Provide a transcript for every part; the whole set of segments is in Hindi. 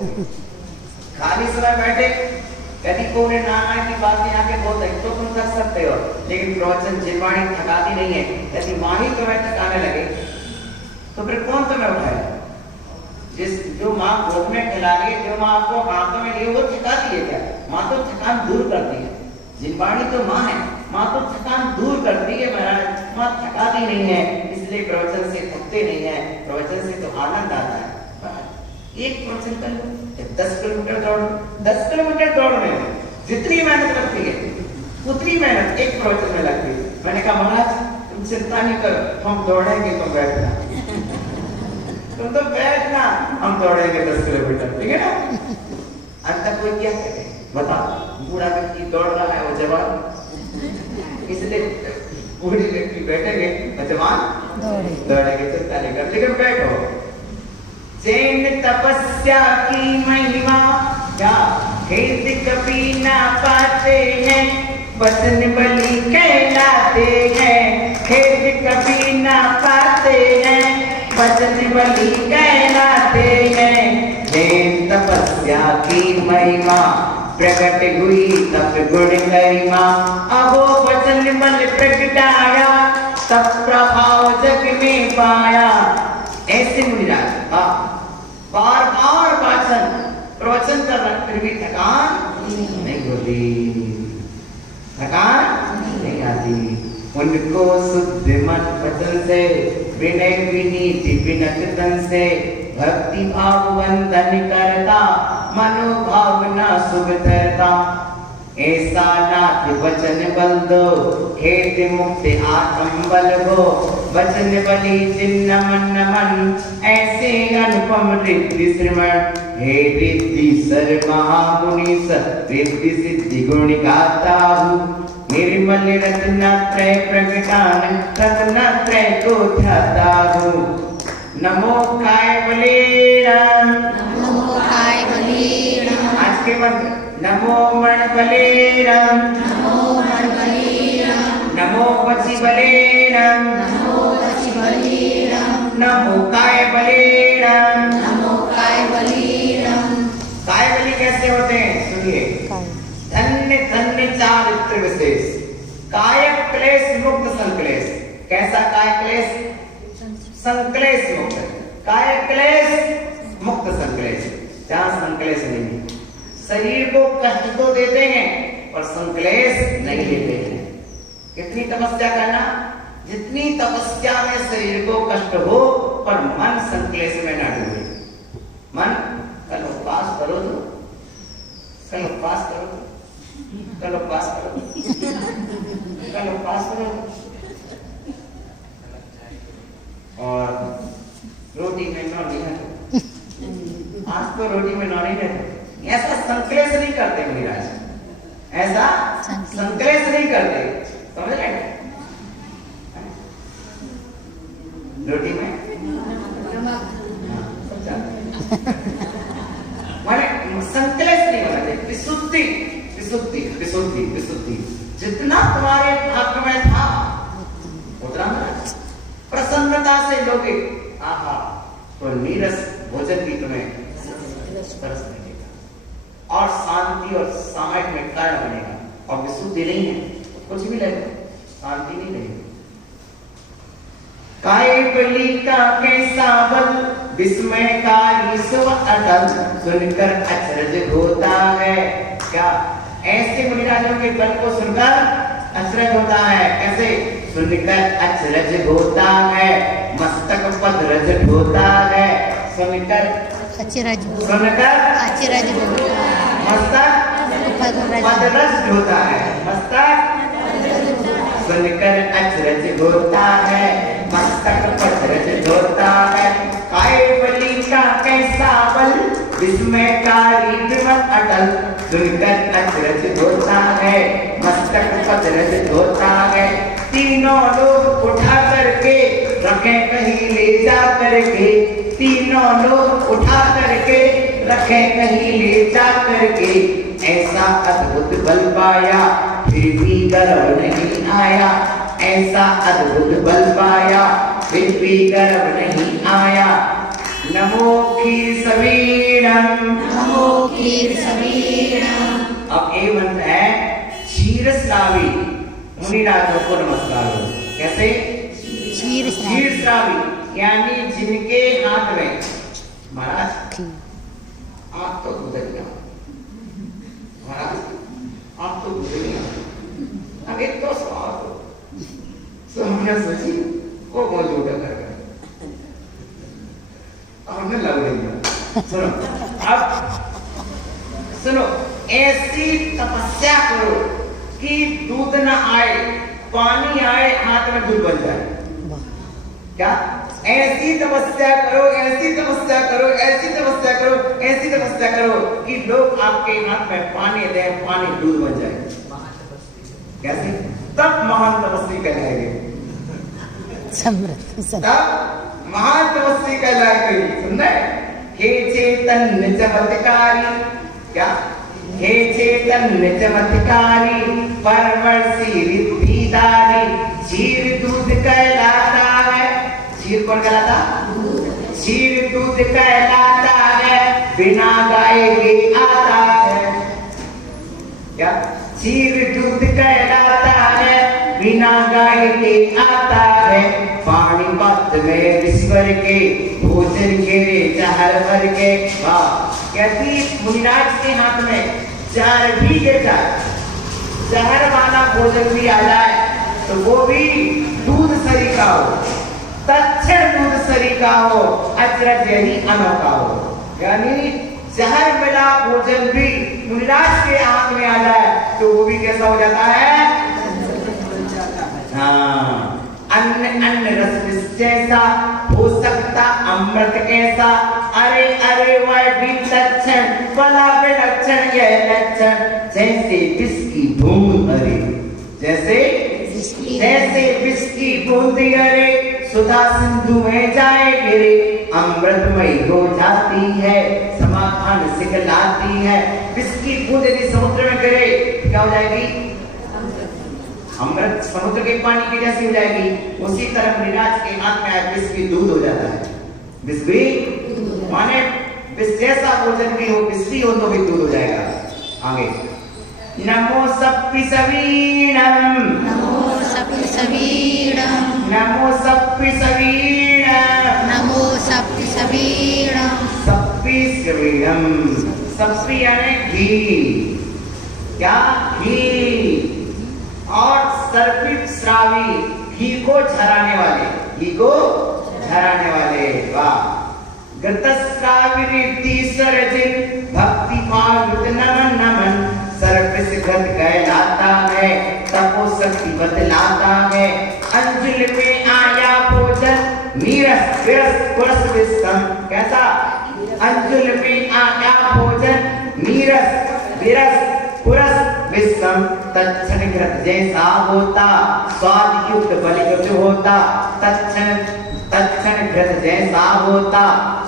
खाली समय बैठे यदि कोई नाना की बातें आके बोलते हैं तो तुम कर सकते हो, लेकिन प्रवचन जिनवाणी थकाती नहीं है। यदि माँ ही तुम्हें थकाने लगे तो फिर कौन तुम्हें उठाए? जो माँ गोद में खिला रही है, जो माँ आपको हाथों में लिए, वो थकाती है क्या? माँ तो थकान दूर करती है। जिनवाणी तो माँ है, माँ तो थकान दूर करती है महाराज, माँ थकाती नहीं है। इसलिए प्रवचन से थकते नहीं है, प्रवचन से तो आनंद आता है। एक प्रवचन कर लो, 10 किलोमीटर दौड़, 10 किलोमीटर दौड़ने में जितनी मेहनत लगती है उतनी मेहनत एक प्रवचन में लगती है। मैंने कहा महाराज तुम चिंता नहीं करो, हम दौड़ेंगे, तुम बैठना तुम तो बैठना, हम दौड़ेंगे 10 किलोमीटर, ठीक है ना? अंत तक कोई क्या कहे? बता, बूढ़ा व्यक्ति दौड़ रहा है, वो जवान, इसलिए बूढ़े व्यक्ति बैठेंगे, जवान दौड़ेंगे, चिंता नहीं कर, लेकिन बैठो। जैन तपस्या की महिमा क्या खेद कभी ना पाते हैं, वचन बलि कहलाते हैं। खेद कभी ना पाते हैं, वचन बलि कहलाते हैं। जैन तपस्या की महिमा प्रकट हुई तब गुण गरिमा, अब वो वचन बल प्रगटाया, तब प्रभाव जग में पाया। ऐसे मुनिराज बार बार प्रवचन कर रहे, फिर भी थकान नहीं होती, थकान नहीं आती। उनको शुद्ध मन वचन से, विनय विनीति विनत तन से, भक्ति भाव वंदन करता, मनोभावना शुभ तरता। ऐसा नाथ वचन बल दो, खेद मुक्त आत्म बल हो। वचन बलि चिन्ह मन मन, ऐसे अनुपम रिद्धि श्रीमण। हे रिद्धि सर महामुनीस, रिद्धि सिद्धि गुण गाता हूँ। निर्मल रत्नत्रय प्रगटान, रत्नत्रय को ध्याता हूँ। नमो काय बलेराम, नमो काय बलेराम। आज के मंत्र नमो मण बलेराम, नमो मण बलेराम। नमो वचि बलेराम, नमो वचि बलेराम। नमो काय बलेराम, नमो काय बलेराम। काय बलि कैसे होते हैं सुनिए। धन्य धन्य चारित्र विशेष, काय क्लेश मुक्त संक्लेश। कैसा काय क्लेश? संक्लेश मुक्त। काय क्लेश मुक्त संक्लेश, जहां संक्लेश नहीं है। शरीर को कष्ट तो देते हैं पर संक्लेश नहीं लेते हैं। कितनी तपस्या करना, जितनी तपस्या में शरीर को कष्ट हो पर मन संक्लेश में ना डूबे। मन कल उपवास करो तो, कल उपवास करो तो, कल उपवास करो, कल उपवास करो और रोटी में नौनी है, आज तो रोटी में नौनी है। ऐसा संक्लेश नहीं करते मुनिराज, ऐसा संक्लेश नहीं करते, समझ रहे? रोटी में माने संक्लेश नहीं होना चाहिए। विशुद्धि विशुद्धि विशुद्धि विशुद्धि, जितना तुम्हारे भाग्य में था उतना प्रसन्नता से लोगे। आहा, तो नीरस भोजन भी तुम्हें स्पर्श मिलेगा और शांति और सामय में कारण बनेगा। और विशुद्धि नहीं है तो कुछ भी लगेगा, शांति नहीं लगेगी। काय बलि का कैसा बल, विस्मयकारी सुव अटल, सुनकर अचरज होता है। क्या ऐसे मुनिराजों के बल को सुनकर अचरज होता है? कैसे? सुनकर अचरज होता है, मस्तक पद रज होता है। सुनकर अचरज, सुनकर अचरज मस्तक पद रज होता है, मस्तक सुनकर अचरज होता है, मस्तक पद रज होता है। काय बलि का कैसा बल, विस्मयकारी विमल अटल, सुनकर अचरज होता है, मस्तक पद रज होता है। तीनों लोग उठा करके रखे कहीं ले जा करके, तीनों लोग उठा करके रखे कहीं ले जा करके। ऐसा अद्भुत बल पाया फिर भी गर्व नहीं आया, ऐसा अद्भुत बल पाया फिर भी गर्व नहीं आया। नमो खीर सवीरम, क्षीर समीरणम। अब ए मंत्र है क्षीर श्रावी मुनिराजों को नमस्कार हो। कैसे? क्षीर क्षीर श्रावी यानी जिनके हाथ में महाराज आप तो गुजरिया महाराज आप तो गुजरिया अभी तो स्वाद सो हमने सोची वो मौजूद कर हमने लग रही सुनो अब सुनो ऐसी तपस्या करो कि दूध न आए पानी आए हाथ में दूध बन जाए। क्या? ऐसी तपस्या करो ऐसी तपस्या करो ऐसी तपस्या करो ऐसी तपस्या करो कि लोग आपके हाथ में पानी दे पानी दूध बन जाए। कैसे? तब महान तपस्वी कहलाएंगे। तब महान तपस्वी कहलाएंगे। सुनना हे चैतन्य चमत्कारी क्या? हे चैतन्य चमत्कारी परमर्षि रिद्धिदारी क्षीर दूध कहलाता है। क्षीर कौन कहलाता? क्षीर दूध कहलाता है बिना गाय के आता है। क्या? क्षीर दूध कहलाता है बिना गाय के आता है। पानीपत में ईश्वर के भोजन गिरे जहर भर के। यदि मुनिराज के हाथ में जहर भी गिर जाए जहर वाला भोजन भी आ जाए तो वो भी दूध सरी का हो तत्क्षण दूध सरी का हो अचरज यानी अनोखा हो। यानी जहर मिला भोजन भी मुनिराज के हाथ में आ जाए तो वो भी कैसा हो जाता है? हाँ अन्न अन्न रस जैसा हो सकता अमृत कैसा। अरे अरे वह भी लक्षण बला विलक्षण यह लक्षण जैसे विष की बूंद। अरे जैसे विष की बूंद अरे सुधा सिंधु में जाए गिरे अमृतमयी हो जाती है समाधान सिखलाती है। विष की बूंद यदि समुद्र में गिरे क्या हो जाएगी? अमृत समुद्र के पानी की जैसी हो जाएगी। उसी तरह मुनिराज के हाथ में आए विष भी दूध हो जाता है। विष भी माने विष जैसा भोजन भी हो विष भी हो तो भी दूध हो जाएगा। आगे नमो सप्पि सवीणम नमो सप्पि सवीणम नमो सप्पि सवीणम नमो सप्पि सवीणम। सप्पि सवीणम सप्पि यानी घी। क्या? घी। और सर्पित श्रावी घी को झराने वाले घी को झराने वाले। वाह गतस्रावी सर्जिन भक्ति मार्ग नमन नमन सर्पिस घट कहलाता है तपो शक्ति बतलाता है। अंजुल में आया भोजन नीरस विरस पुरस विस्तम। कैसा? अंजुल में आया भोजन नीरस विरस पुरस विषम तत्क्षण घृत जैसा होता स्वाद युक्त बलियुक्त होता। तत्क्षण घृत जैसा होता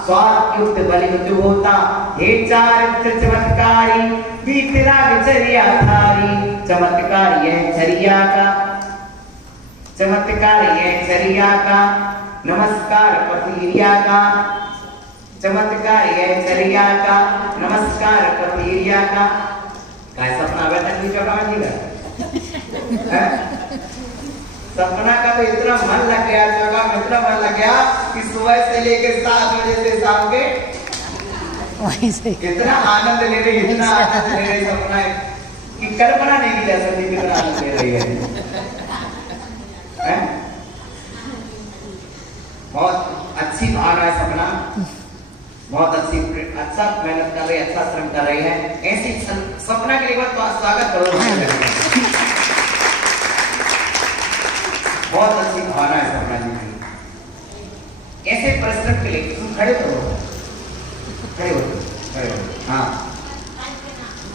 स्वाद युक्त बलियुक्त होता। हे चारित्र चमत्कारी बीतराग चरिया धारी। चमत्कार यह चरिया का चमत्कार यह चरिया का नमस्कार पतीरिया का। चमत्कार यह चरिया का नमस्कार पतीरिया का। काय सपना बैठक भी चढ़ा जी का सपना का तो इतना मन लग गया जगह में इतना मन लग गया कि सुबह से लेकर 7 बजे से शाम के कितना आनंद ले रही इतना आनंद ले रही सपना कि कल्पना नहीं की जा सकती कितना आनंद ले रही है। बहुत अच्छी भावना है सपना। बहुत अच्छा मेहनत कर रही है अच्छा श्रम कर रही है। ऐसी सपना के लिए तो स्वागत करो। बहुत अच्छी भावना है सपना जी की। ऐसे परिश्रम के लिए तुम खड़े तो खड़े हो। हाँ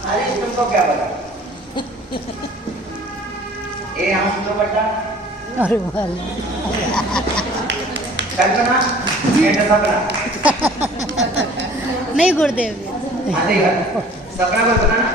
अरे तुमको क्या पता ये हम तो बता कल्पना ये सपना नहीं गुरुदेव सपना बोलना ना